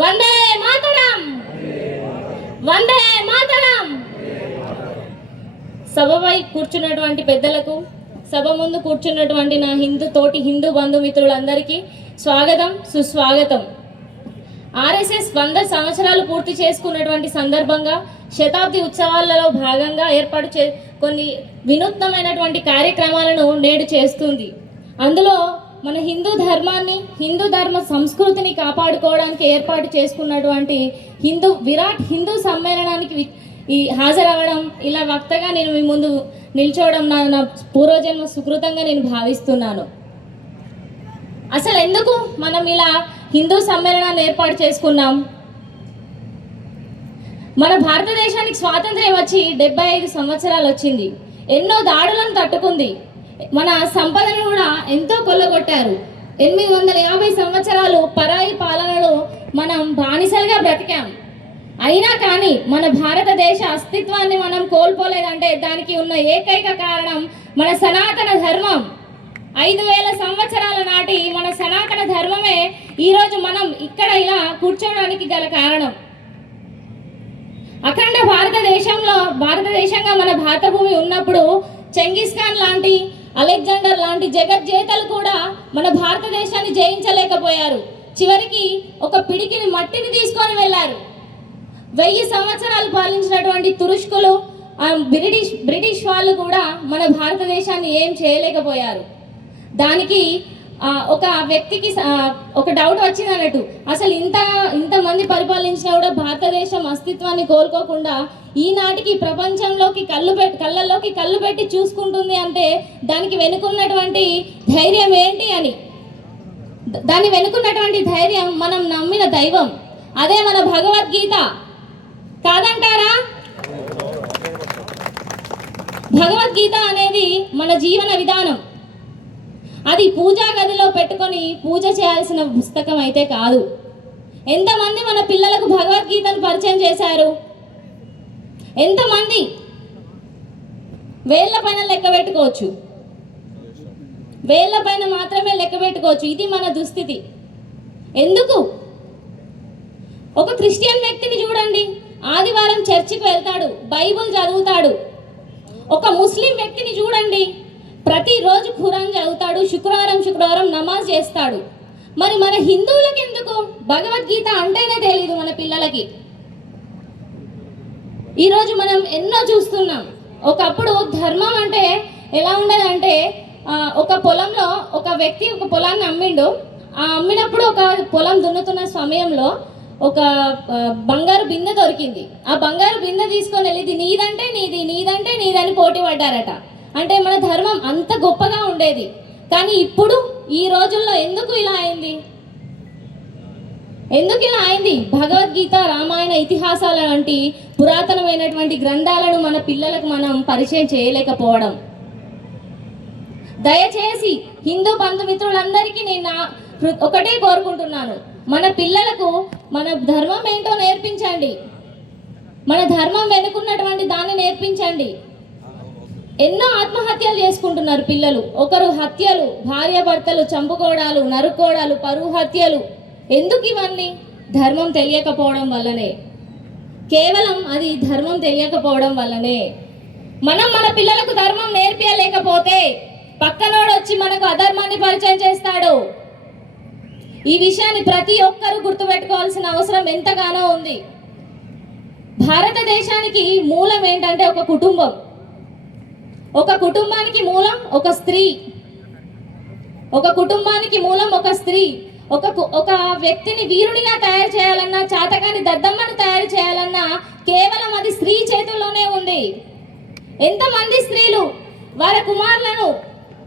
వందే మాతరం, వందే మాతరం. సభపై కూర్చున్నటువంటి పెద్దలకు, సభ ముందు కూర్చున్నటువంటి నా తోటి హిందూ బంధుమిత్రులందరికీ స్వాగతం, సుస్వాగతం. ఆర్ఎస్ఎస్ 100 సంవత్సరాలు పూర్తి చేసుకున్నటువంటి సందర్భంగా శతాబ్ది ఉత్సవాలలో భాగంగా ఏర్పాటు కొన్ని వినూత్నమైనటువంటి కార్యక్రమాలను నేడు చేస్తుంది. అందులో మన హిందూ ధర్మాన్ని, హిందూ ధర్మ సంస్కృతిని కాపాడుకోవడానికి ఏర్పాటు చేసుకున్నటువంటి విరాట్ హిందూ సమ్మేళనానికి హాజరవ్వడం, ఇలా వక్తగా నేను మీ ముందు నిల్చోవడం నా పూర్వజన్మ సుకృతంగా నేను భావిస్తున్నాను. అసలు ఎందుకు మనం ఇలా హిందూ సమ్మేళనాన్ని ఏర్పాటు చేసుకున్నాం? మన భారతదేశానికి స్వాతంత్ర్యం వచ్చి 75 సంవత్సరాలు వచ్చింది. ఎన్నో దాడులను తట్టుకుంది. మన సంపదను కూడా ఎంతో కొల్లగొట్టారు. 850 సంవత్సరాలు పరాయి పాలనలో మనం బానిసలుగా బ్రతికాం. అయినా కానీ మన భారతదేశ అస్తిత్వాన్ని మనం కోల్పోలేదంటే దానికి ఉన్న ఏకైక కారణం మన సనాతన ధర్మం. 5000 సంవత్సరాల నాటి మన సనాతన ధర్మమే ఈరోజు మనం ఇక్కడ ఇలా కూర్చోవడానికి గల కారణం. అఖండ భారతదేశంగా మన భారతభూమి ఉన్నప్పుడు చెంగిస్ ఖాన్ లాంటి, అలెగ్జాండర్ లాంటి జగజ్జేతలు కూడా మన భారతదేశాన్ని జయించలేకపోయారు. చివరికి ఒక పిడికిని మట్టిని తీసుకొని వెళ్ళారు. 1000 సంవత్సరాలు పాలించినటువంటి తురుష్కులు, బ్రిటిష్ వాళ్ళు కూడా మన భారతదేశాన్ని ఏం చేయలేకపోయారు. దానికి ఒక వ్యక్తికి ఒక డౌట్ వచ్చింది అన్నట్టు, అసలు ఇంతమంది పరిపాలించినా కూడా భారతదేశం అస్తిత్వాన్ని కోల్పోకుండా ఈనాటికి ప్రపంచంలోకి కళ్ళల్లోకి కళ్ళు పెట్టి చూసుకుంటుంది అంటే దానికి వెనుకున్నటువంటి ధైర్యం ఏంటి అని. దాని వెనుకున్నటువంటి ధైర్యం మనం నమ్మిన దైవం, అదే మన భగవద్గీత. కాదంటారా? భగవద్గీత అనేది మన జీవన విధానం. అది పూజా గదిలో పెట్టుకొని పూజ చేయాల్సిన పుస్తకం అయితే కాదు. ఎంతమంది మన పిల్లలకు భగవద్గీతను పరిచయం చేశారు? ఎంతమంది? వేళ్ల పైన లెక్క పెట్టుకోవచ్చు, వేళ్ల పైన మాత్రమే లెక్క పెట్టుకోవచ్చు. ఇది మన దుస్థితి. ఎందుకు? ఒక క్రిస్టియన్ వ్యక్తిని చూడండి, ఆదివారం చర్చికి వెళ్తాడు, బైబుల్ చదువుతాడు. ఒక ముస్లిం వ్యక్తిని చూడండి, ప్రతిరోజు ఖురాన్ చదువుతాడు, శుక్రవారం నమాజ్ చేస్తాడు. మరి మన హిందువులకు ఎందుకు భగవద్గీత అంటేనే తెలియదు మన పిల్లలకి? ఈరోజు మనం ఎన్నో చూస్తున్నాం. ఒకప్పుడు ధర్మం అంటే ఎలా ఉండదంటే, ఒక పొలంలో ఒక వ్యక్తి ఒక పొలాన్ని అమ్మిండు. అమ్మినప్పుడు ఒక పొలం దున్నుతున్న సమయంలో ఒక బంగారు బిందె దొరికింది. ఆ బంగారు బిందె తీసుకొని వెళ్ళి ఇది నీదంటే నీది, నీదంటే నీదని పోటీ పడ్డారట. అంటే మన ధర్మం అంత గొప్పగా ఉండేది. కానీ ఇప్పుడు ఈ రోజుల్లో ఎందుకు ఇలా అయింది? భగవద్గీత, రామాయణ, ఇతిహాసాల వంటి పురాతనమైనటువంటి గ్రంథాలను మన పిల్లలకు మనం పరిచయం చేయలేకపోవడం. దయచేసి హిందూ బంధుమిత్రులందరికీ నేను ఒకటే కోరుకుంటున్నాను, మన పిల్లలకు మన ధర్మం ఏంటో నేర్పించండి. మన ధర్మం వెనుకున్నటువంటి దాన్ని నేర్పించండి. ఎన్నో ఆత్మహత్యలు చేసుకుంటున్నారు పిల్లలు. ఒకరు హత్యలు, భార్యాభర్తలు చంపుకోవడాలు, నరుకోవడాలు, పరువు హత్యలు. ఎందుకు ఇవన్నీ? ధర్మం తెలియకపోవడం వల్లనే. కేవలం అది ధర్మం తెలియకపోవడం వల్లనే. మనం మన పిల్లలకు ధర్మం నేర్పించలేకపోతే పక్కనోడు వచ్చి మనకు అధర్మాన్ని పరిచయం చేస్తాడు. ఈ విషయాన్ని ప్రతి ఒక్కరూ గుర్తుపెట్టుకోవాల్సిన అవసరం ఎంతగానో ఉంది. భారతదేశానికి మూలం ఏంటంటే ఒక కుటుంబం. ఒక కుటుంబానికి మూలం ఒక స్త్రీ. ఒక కుటుంబానికి మూలం ఒక స్త్రీ. ఒక వ్యక్తిని వీరుడిగా తయారు చేయాలన్నా, చాతకాని దద్దమ్మను తయారు చేయాలన్నా కేవలం అది స్త్రీ చేతుల్లోనే ఉంది. ఎంతమంది స్త్రీలు వారి కుమారులను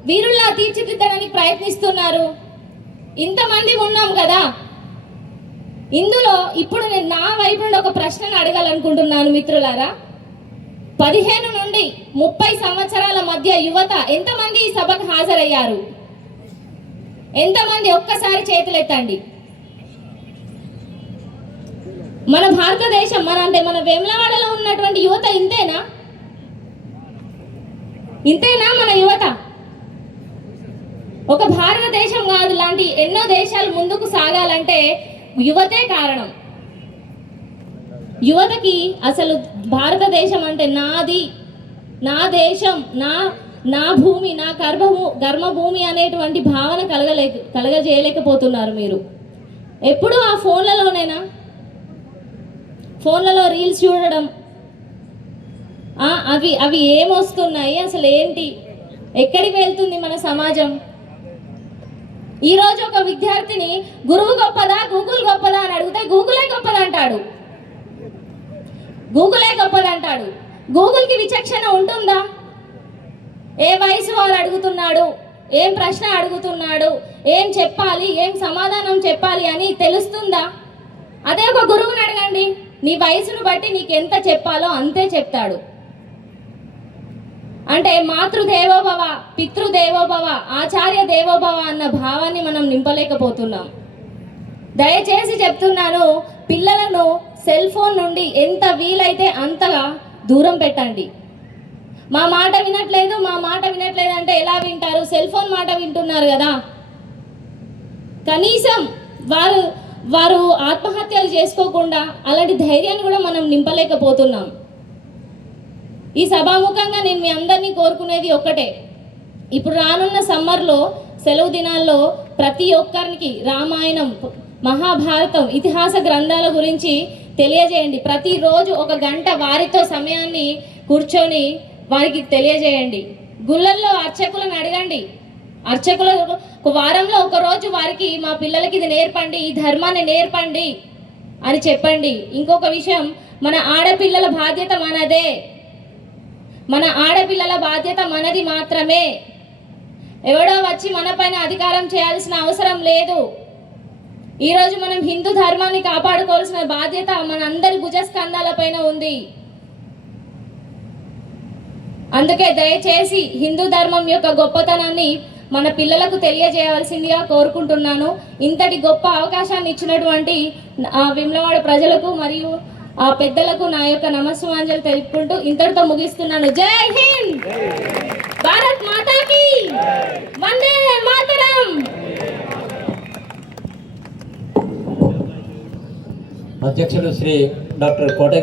వీరుల్లా తీర్చిదిద్దడానికి ప్రయత్నిస్తున్నారు? ఇంతమంది ఉన్నాం కదా. ఇందులో ఇప్పుడు నేను నా వైపు నుండి ఒక ప్రశ్నను అడగాలనుకుంటున్నాను మిత్రులారా. 15 నుండి 30 సంవత్సరాల మధ్య యువత ఎంతమంది ఈ సభకు హాజరయ్యారు? ఎంతమంది? ఒక్కసారి చేతులెత్తండి. మన భారతదేశం మన వేములవాడలో ఉన్నటువంటి యువత ఇంతేనా? మన యువత? ఒక భారతదేశం కాదు, లాంటి ఎన్నో దేశాలు ముందుకు సాగాలంటే యువతే కారణం. యువతకి అసలు భారతదేశం అంటే నాది, నా దేశం, నా భూమి, నా కర్మభూమి అనేటువంటి భావన కలగజేయలేకపోతున్నారు మీరు. ఎప్పుడు ఆ ఫోన్లలోనేనా, ఫోన్లలో రీల్స్ చూడడం, అవి ఏమొస్తున్నాయి, అసలు ఏంటి, ఎక్కడికి వెళ్తుంది మన సమాజం? ఈరోజు ఒక విద్యార్థిని గురువు గొప్పదా గూగుల్ గొప్పదా అని అడిగితే గూగులే గొప్పదంటాడు. గూగుల్కి విచక్షణ ఉంటుందా? ఏ వయసు వారు అడుగుతున్నాడు, ఏం ప్రశ్న అడుగుతున్నాడు, ఏం చెప్పాలి, ఏం సమాధానం చెప్పాలి అని తెలుస్తుందా? అదే ఒక గురువుని అడగండి, నీ వయసును బట్టి నీకు ఎంత చెప్పాలో అంతే చెప్తాడు. అంటే మాతృదేవోభవ, పితృదేవోభవ, ఆచార్య దేవోభవ అన్న భావాన్ని మనం నింపలేకపోతున్నాం. దయచేసి చెప్తున్నాను, పిల్లలను సెల్ ఫోన్ నుండి ఎంత వీలైతే అంతగా దూరం పెట్టండి. మా మాట వినట్లేదు అంటే ఎలా వింటారు? సెల్ ఫోన్ మాట వింటున్నారు కదా. కనీసం వారు ఆత్మహత్యలు చేసుకోకుండా అలాంటి ధైర్యాన్ని కూడా మనం నింపలేకపోతున్నాం. ఈ సభాముఖంగా నేను మీ అందరినీ కోరుకునేది ఒక్కటే, ఇప్పుడు రానున్న సమ్మర్లో సెలవు దినాల్లో ప్రతి ఒక్కరికి రామాయణం, మహాభారతం, ఇతిహాస గ్రంథాల గురించి తెలియజేయండి. ప్రతిరోజు 1 గంట వారితో సమయాన్ని కూర్చొని వారికి తెలియజేయండి. గుళ్ళల్లో అర్చకులను అడగండి, అర్చకుల వారంలో 1 రోజు వారికి మా పిల్లలకి ఇది నేర్పండి, ఈ ధర్మాన్ని నేర్పండి అని చెప్పండి. ఇంకొక విషయం, మన ఆడపిల్లల బాధ్యత మనదే, మన ఆడపిల్లల బాధ్యత మనది మాత్రమే. ఎవడో వచ్చి మన పైన అధికారం చేయాల్సిన అవసరం లేదు. ఈరోజు మనం హిందూ ధర్మాన్ని కాపాడుకోవాల్సిన బాధ్యత మనందరి భుజస్కంధాల పైన ఉంది. అందుకే దయచేసి హిందూ ధర్మం యొక్క గొప్పతనాన్ని మన పిల్లలకు తెలియజేయవలసిందిగా కోరుకుంటున్నాను. ఇంతటి గొప్ప అవకాశాన్ని ఇచ్చినటువంటి వేములవాడ ప్రజలకు మరియు ఆ పెద్దలకు నా యొక్క నమస్సుమాంజలు తెలుపుకుంటూ ఇంతటితో ముగిస్తున్నాను. జై హింద్, భారత్ మాతాకి వందే మాతరం. అధ్యక్షులు శ్రీ డాక్టర్ కోట